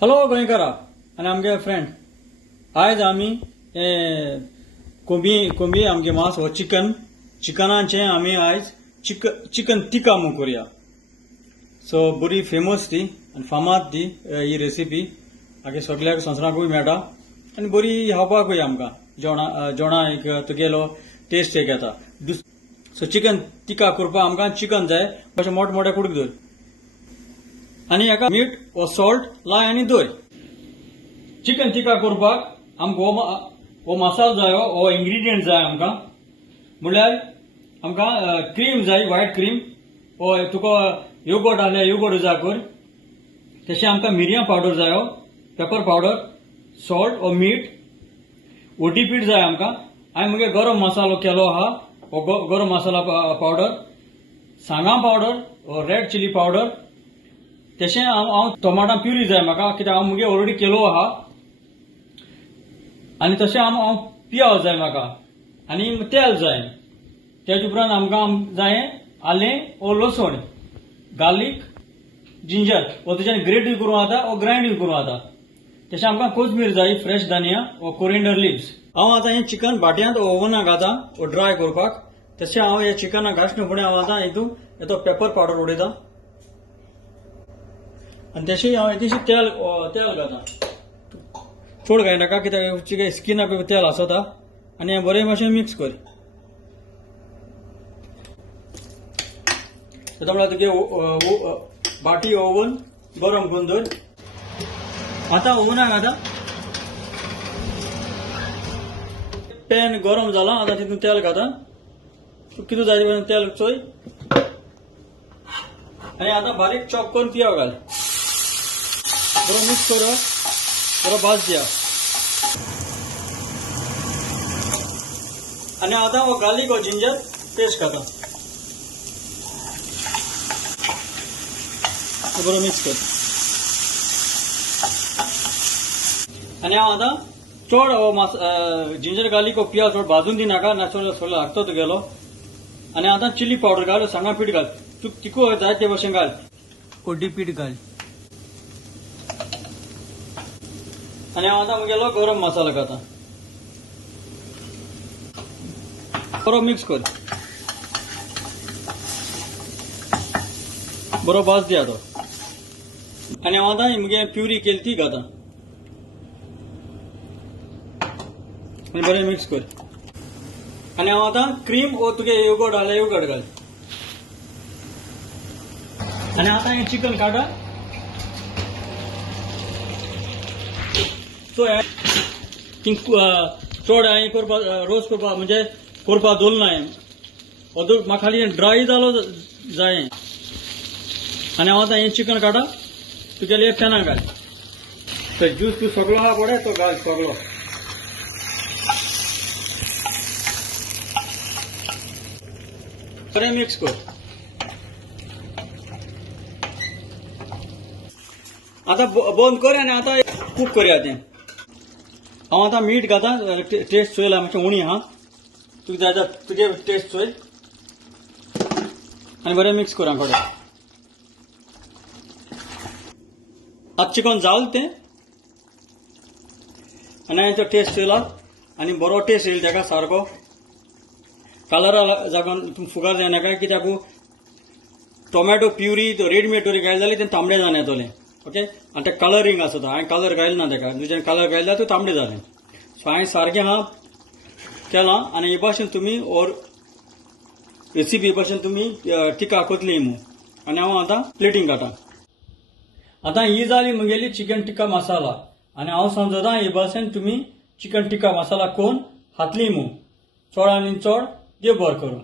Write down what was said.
हॅलो गोंयकारा आनी आमगे फ्रेंड आयज आमी कोंबी आमगे मांस हो चिकनाचे आमी आयज चिकन टिक्का म्हणून करूया. सो बरी फेमस ती आनी फामाद ती ही रेसिपी आगे सगळ्याक संवसाराकूय मेळटा आनी बरी खावपाकूय आमकां जेवणा एक तुगेलो टेस्ट एक येता. सो चिकन टिक्का करपाक आमकां चिकन जाय अशें मोठमोठे कुडीक दवर आनी हेका मीठ व सॉल्ट लाय आनी दवर. चिकन टिक्का करपाक आमकां हो मसालो जाय हो इन्ग्रेडियंट जाय आमकां म्हणल्यार आमकां क्रीम जाय व्हायट क्रीम वो तुका योगर्ट आहल्यार योगर्ट जाय कर. तशें आमकां मिरयां पावडर जायो पेपर पावडर सॉल्ट व मीठ ओटी पीठ जाय आमकां. हांवें मगे गरम मसालो केलो आहा हो गरम मसाला पावडर सांगा पावडर व रेड चिली पावडर. तशें हांव टोमाटां प्युरी जाय म्हाका कित्याक हांव मगे ऑलरेडी केलो आहा आनी तशें हांव पियाव जाय म्हाका आनी तेल जाय. तेजे उपरांत आमकां जाय आलें वो लसूण गार्लीक जिंजर वो तेच्यान ग्रेटी करूं जाता वो ग्रायंड करूं जाता. तशें आमकां कोथमीर जाय फ्रेश धनिया वो कोरिएंडर लिव्स. हांव आतां हें चिकन भाटयांत ओव्हनाक घालता वो ड्राय करपाक. तशें हांव हें चिकनाक घासना फुडें हांव आतां हितून येतो पेपर पावडर उडयता आनी तशें हांव इल्लेशें तेल घालता. चड घायनाका कित्याक स्किनाक तेल आसता आनी हें बरें मातशें मिक्स कर. ताका म्हणल्यार तुगे बाटी ओवन गरम करून दवर. आतां ओवनाक घालता पॅन गरम जाला आतां तितून तेल घालता. कितू जाय तें तेल चोय आनी आतां बारीक चॉप करून पियाव घाल. बरो मिक्स कर बरो भाज दिया आनी आतां हो गार्लीक हो जिंजर पेस्ट घालता. बरो मिक्स कर आनी हांव आतां चड हो जिंजर गार्लीक हो पियाव चड भाजून दिनाका ना चड सगळो लागतो तुगेलो. आनी आतां चिली पावडर घाल सांगा पीठ घाल तुका तिखो जाय ते भशेन घाल. कोड्डी पीठ घाल आनी हांव आतां मुगेलो गरम मसालो घालता. बरो मिक्स कर बरो भाज दिया तो आनी हांव आतां मुगे प्युरी केली ती घालता आनी बरें मिक्स कर. आनी हांव आतां क्रीम वो तुगे योगर्ट आहल्यार योगर्ट घाल आनी आतां हें चिकन काडा. सो चड हांवें करपा रोस्ट करपा म्हणजे करपा दवरलो ना हांवें म्हाका खाली ड्राय जालो जाय. आनी हांव आतां हें चिकन काडा तुगेले पॅनाक घाल. तो ज्यूस तूं सगळो आहा पळय तो घाल सगळो. बरें मिक्स कर. आतां बंद कर आनी आतां कूक करया तें. हांव आतां मीठ घालता टेस्ट चोयला मातशें उणी आहा तुका जाय जाल्यार तुगे टेस्ट चोय आनी बरें मिक्स कर हांव कडेन. आतां चिकन जालें तें आनी हांवें तो टेस्ट चोयला आनी बरो टेस्ट येयलो ताका सारको. कलरा जागोन फुगार जायनाका कित्याक टोमॅटो प्युरी रेडीमेड प्युरी घायली जाल्यार तें तांबडें जावन येतलें. ओके आनी तें कलरींग आसता हांवें कलर घायलो ना ताका तुज्यान कलर घायलो जाल्यार तें तांबडें जालें. सो हांवें सारकें हांव केलां आनी हे भाशेन तुमी ओर रेसिपी भाशेन तुमी टिक्का कोतली म्हणून. आनी हांव आतां प्लेटींग घालता. आतां ही जाली म्हगेली चिकन टिक्का मसाला आनी हांव समजता हे भाशेन तुमी चिकन टिक्का मसाला करून खातली म्हणून. चड आनी चड देव बरें करूं.